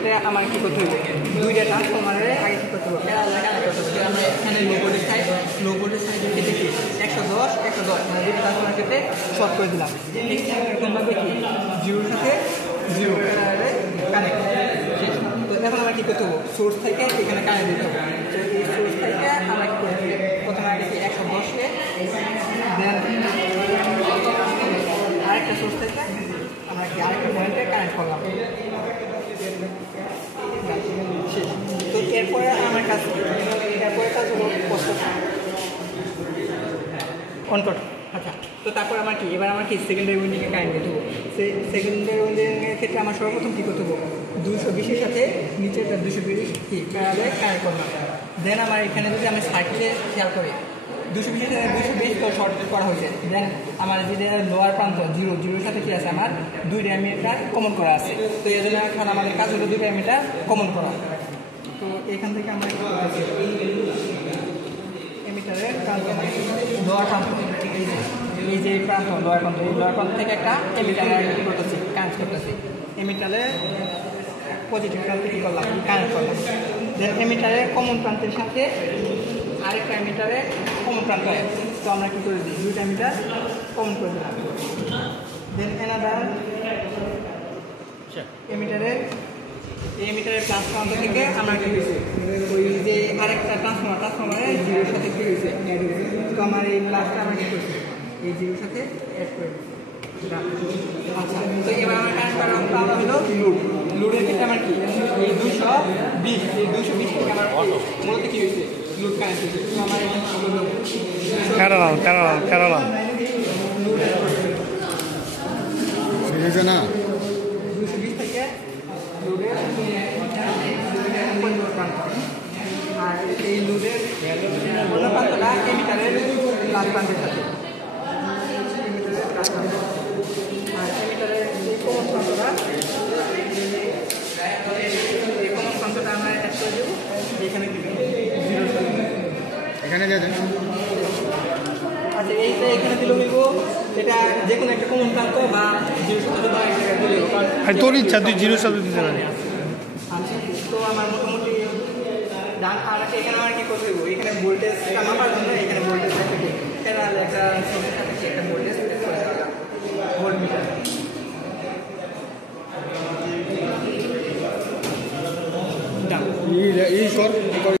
সেক্ষেত্রে আমার কী করতে হবে, দুইটা ট্রান্সফরমারের আগে কী করতে হবে, কানেক্ট করতে হবে। আমরা এখানে লো ভোল্টেজ সাইডের ক্ষেত্রে কি 110 মানে দুটো ট্রান্সফরমারের ক্ষেত্রে শর্ট করে দিলাম। এখন ভাবে কি জিরোর সাথে জিরো কানেক্ট শেষ। তো এখন আমরা কী করতে হবে, সোর্স থেকে এখানে কানেক্ট দিতে হবে। তো এই সোর্স থেকে আমরা কী করতে হবে, প্রথমে আগে কি 110-কে, দেন আরেকটা সোর্স থেকে আমরা কি আরেকটা পয়েন্টে কানেক্ট করলাম। শেষ। তো এরপরে আমার কাছে কাজ হলো অন কট। আচ্ছা, তো তারপর আমার কি এবার আমার কি সেকেন্ডারি উইন্ডিংয়ে কারেন্ট দিতে হবে। সেকেন্ডারি উইন্ডিংয়ের ক্ষেত্রে আমার সর্বপ্রথম কী করতে হবে, 220-এর সাথে নিচেরটা 220 কি প্যারালে কানেক্ট করলাম। দেন আমার এখানে যদি আমি সার্কিটে খেয়াল করি 220-এর সাথে 220 শর্ট করা হয়েছে। দেন আমার যে লোয়ার প্রান্ত জিরোর সাথে কী আছে, আমার 2 ডায়ামিটার কমন করা আছে। তো এই জন্য এখন আমাদের কাজ হলো 2 ডায়ামিটার কমন করা। তো এখান থেকে আমরা এমিটারের প্রান্ত লোয়ার প্রান্ত, এই যে প্রান্ত লোয়ার প্রান্ত, এই লোয়ার প্রান্ত থেকে একটা এমিটারে কী করতেছি, কানেক্ট করতেছি। এমিটারে পজিটিভ প্রান্তে কী করলাম, কানেক্ট করলাম। দেন এমিটারের কমন প্রান্তের সাথে আরেকটা এমিটারের কমন প্রান্ত হয়। তো আমরা কী করে দিই, 2টা এমিটার কমন করে দিলাম। দেন এনাদার এমিটারের প্লাস প্রান্ত থেকে আমরা কী হয়েছে, ওই যে আরেকটা ট্রান্সফরমারের জিরোর সাথে কী হয়েছে, অ্যাড হয়েছে। তো আমার এই প্লাসটা আমরা কী করছি, এই জিরোর সাথে অ্যাড করে দিচ্ছি। আচ্ছা, তো এবার আমার কানেক্ট করা হলো লোডের ক্ষেত্রে আমার কি এই 220 থেকে আমার মূলত কী হয়েছে, লোড কানেক্ট হয়েছে। তো আমার কেরালা না 220 থেকে লোডের আর এই লোডের অন্য প্রান্তটা এমিটারের প্লাস প্রান্তের সাথে, আর এমিটারের এই কমন প্রান্তটা আমরা অ্যাড করে দেবো এখানে এখানে আচ্ছা, এইটা এখানে দিলেও নিব, এটা যে কোনো একটা কমন প্রান্ত বা জিরোর সাথে দিলেও, তোর ইচ্ছা, তুই জিরোর সাথে দিতে পারি। আচ্ছা, তো আমার মোটামুটি ডান। আর এখানে আমার কী করতে হবে, এখানে ভোল্টেজটা মাপার জন্য এখানে ভোল্টেজ থেকে একটা ভোল্টেজ ভোল্ট মিটার। এই